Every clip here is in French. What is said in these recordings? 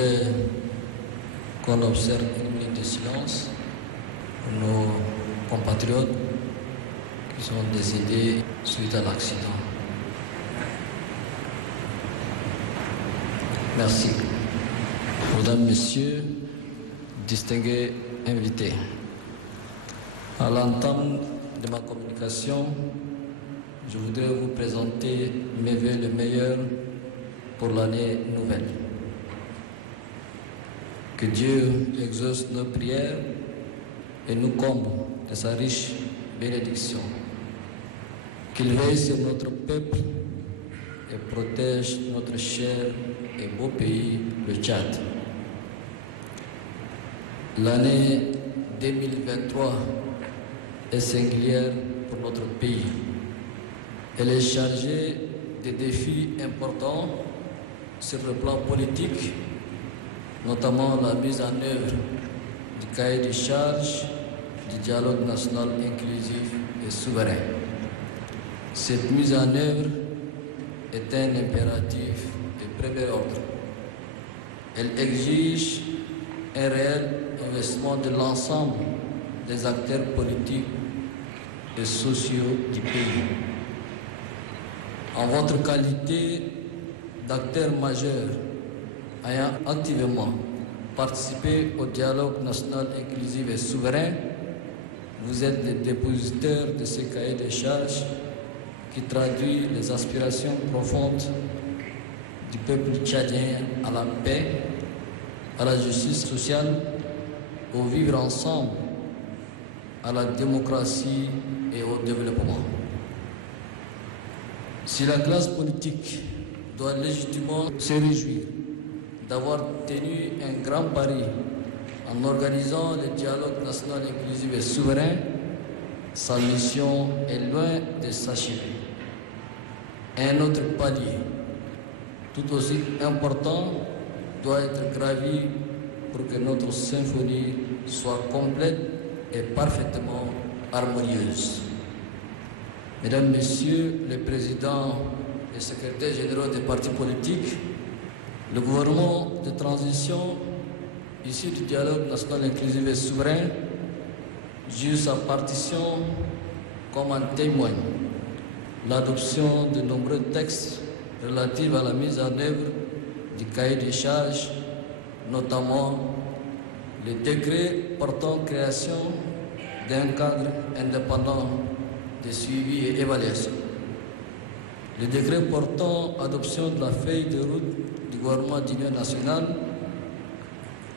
voudrais qu'on observe une minute de silence pour nos compatriotes qui sont décédés suite à l'accident. Merci. Mesdames, Messieurs, distingués invités, à l'entame de ma communication, je voudrais vous présenter mes vœux les meilleurs pour l'année nouvelle. Que Dieu exauce nos prières et nous comble de sa riche bénédiction. Qu'il veille sur notre peuple et protège notre cher et beau pays, le Tchad. L'année 2023 est singulière pour notre pays. Elle est chargée de défis importants sur le plan politique, notamment la mise en œuvre du cahier de charges du dialogue national inclusif et souverain. Cette mise en œuvre est un impératif de premier ordre. Elle exige un réel investissement de l'ensemble des acteurs politiques et sociaux du pays. En votre qualité d'acteur majeur ayant activement participé au dialogue national inclusif et souverain, vous êtes les dépositaires de ce cahier de charges qui traduit les aspirations profondes du peuple tchadien à la paix, à la justice sociale, au vivre ensemble, à la démocratie et au développement. Si la classe politique doit légitimement se réjouir d'avoir tenu un grand pari en organisant le dialogue national inclusif et souverain, sa mission est loin de s'achever. Un autre palier, tout aussi important, doit être gravi pour que notre symphonie soit complète et parfaitement harmonieuse. Mesdames, Messieurs les présidents et secrétaires généraux des partis politiques, le gouvernement de transition issu du dialogue national inclusif et souverain juge sa partition comme en témoigne l'adoption de nombreux textes relatifs à la mise en œuvre du cahier des charges, notamment le décret portant création d'un cadre indépendant de suivi et évaluation, le décret portant adoption de la feuille de route du gouvernement d'union nationale,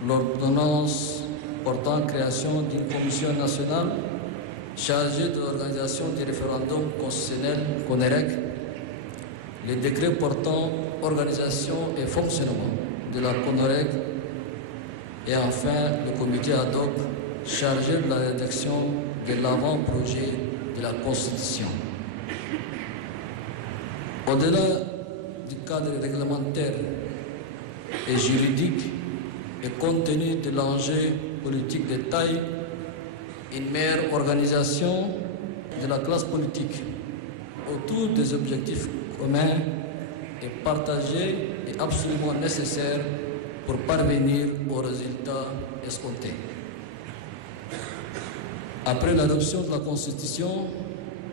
l'ordonnance portant création d'une commission nationale chargée de l'organisation du référendum constitutionnel CONEREC, le décret portant organisation et fonctionnement de la CONEREC et enfin le comité ad hoc chargé de la rédaction de l'avant-projet de la Constitution. Au-delà du cadre réglementaire et juridique et compte tenu de l'enjeu politique de taille, une meilleure organisation de la classe politique autour des objectifs communs et partagés est absolument nécessaire pour parvenir aux résultats escomptés. Après l'adoption de la Constitution,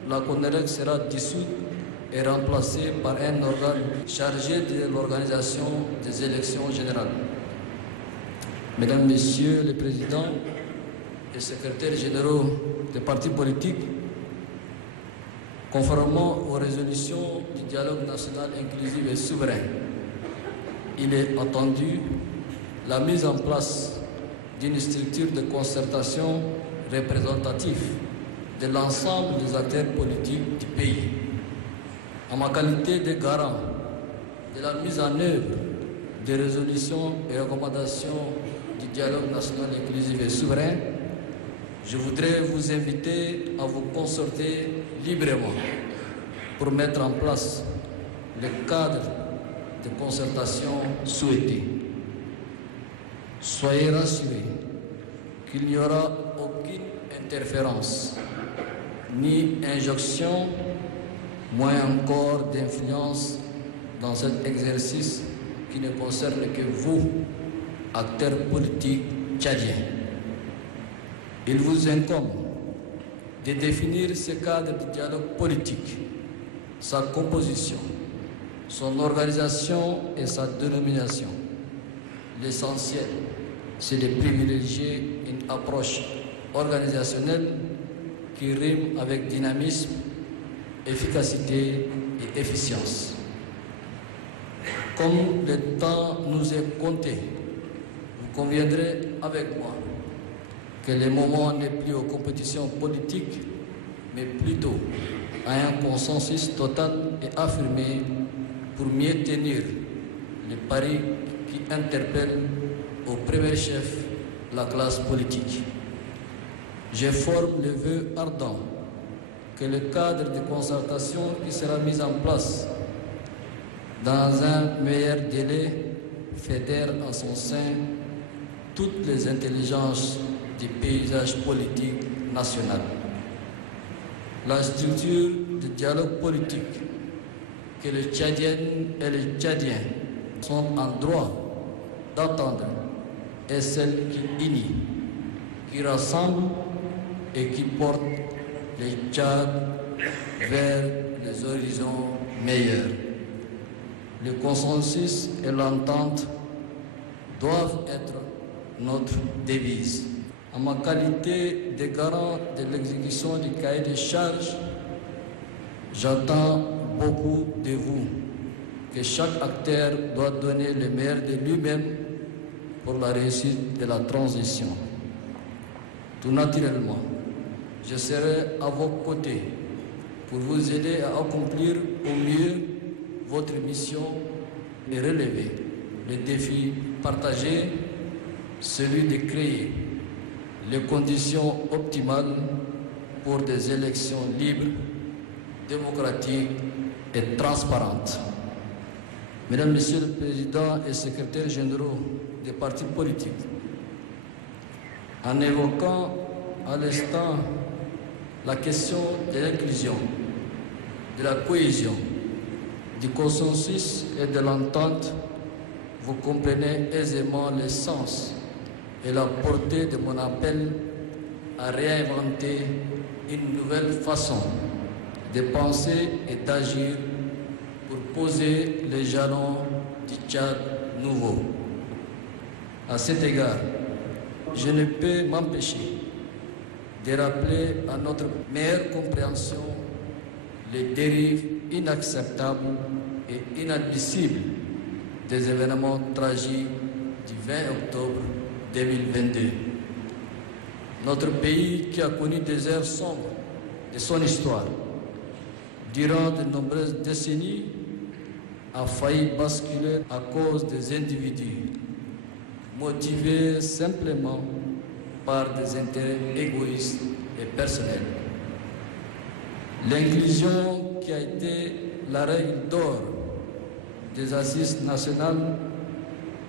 la CONEREC sera dissoute et remplacée par un organe chargé de l'organisation des élections générales. Mesdames, Messieurs les présidents et secrétaires généraux des partis politiques, conformément aux résolutions du dialogue national inclusif et souverain, il est attendu la mise en place d'une structure de concertation représentative de l'ensemble des acteurs politiques du pays. En ma qualité de garant de la mise en œuvre des résolutions et recommandations du dialogue national inclusif et souverain, je voudrais vous inviter à vous concerter librement pour mettre en place le cadre de concertation souhaité. Soyez rassurés qu'il n'y aura aucune interférence, ni injonction, moins encore d'influence dans cet exercice qui ne concerne que vous, acteurs politiques tchadiens. Il vous incombe de définir ce cadre de dialogue politique, sa composition, son organisation et sa dénomination. L'essentiel, c'est de privilégier une approche organisationnelle qui rime avec dynamisme, efficacité et efficience. Comme le temps nous est compté, vous conviendrez avec moi que le moment n'est plus aux compétitions politiques, mais plutôt à un consensus total et affirmé pour mieux tenir les paris qui interpellent au premier chef la classe politique. Je forme le vœu ardent que le cadre de concertation qui sera mis en place dans un meilleur délai fédère en son sein toutes les intelligences du paysage politique national. La structure du dialogue politique que les Tchadiennes et les Tchadiens sont en droit d'attendre est celle qui unit, qui rassemble et qui porte les Tchad vers les horizons meilleurs. Le consensus et l'entente doivent être notre devise. En ma qualité de garant de l'exécution du cahier de charges, j'attends beaucoup de vous, que chaque acteur doit donner le meilleur de lui-même pour la réussite de la transition. Tout naturellement, je serai à vos côtés pour vous aider à accomplir au mieux votre mission et relever le défi partagé, celui de créer les conditions optimales pour des élections libres, démocratiques et transparentes. Mesdames, Messieurs le Président et secrétaires généraux des partis politiques, en évoquant à l'instant la question de l'inclusion, de la cohésion, du consensus et de l'entente, vous comprenez aisément le sens et la portée de mon appel à réinventer une nouvelle façon de penser et d'agir pour poser les jalons du Tchad nouveau. À cet égard, je ne peux m'empêcher de rappeler à notre meilleure compréhension les dérives inacceptables et inadmissibles des événements tragiques du 20 octobre 2022. Notre pays, qui a connu des heures sombres de son histoire, durant de nombreuses décennies, a failli basculer à cause des individus motivés simplement par des intérêts égoïstes et personnels. L'inclusion qui a été la règle d'or des assises nationales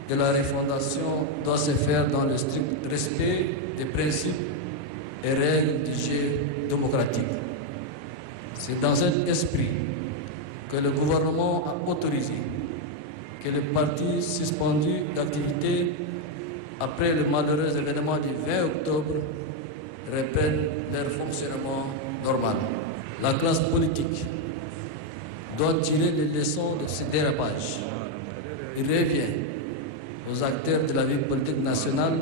de la refondation doit se faire dans le strict respect des principes et règles du jeu démocratique. C'est dans cet esprit que le gouvernement a autorisé que les partis suspendus d'activité après le malheureux événement du 20 octobre reprennent leur fonctionnement normal. La classe politique doit tirer les leçons de ce dérapage. Il revient aux acteurs de la vie politique nationale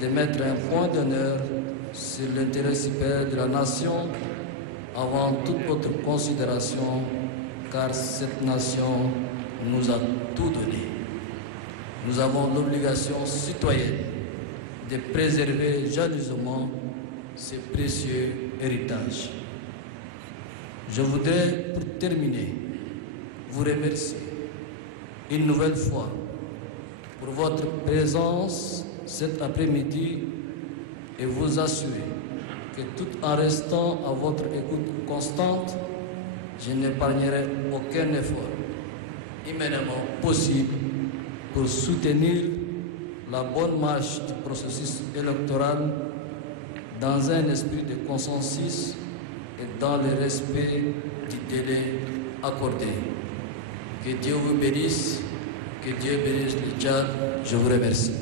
de mettre un point d'honneur sur l'intérêt supérieur de la nation avant toute autre considération, car cette nation nous a tout donné. Nous avons l'obligation citoyenne de préserver jalousement ce précieux héritage. Je voudrais, pour terminer, vous remercier une nouvelle fois pour votre présence cet après-midi et vous assurer que tout en restant à votre écoute constante, je n'épargnerai aucun effort immédiatement possible pour soutenir la bonne marche du processus électoral dans un esprit de consensus et dans le respect du délai accordé. Que Dieu vous bénisse Que Dieu bénisse le Tchad. Je vous remercie.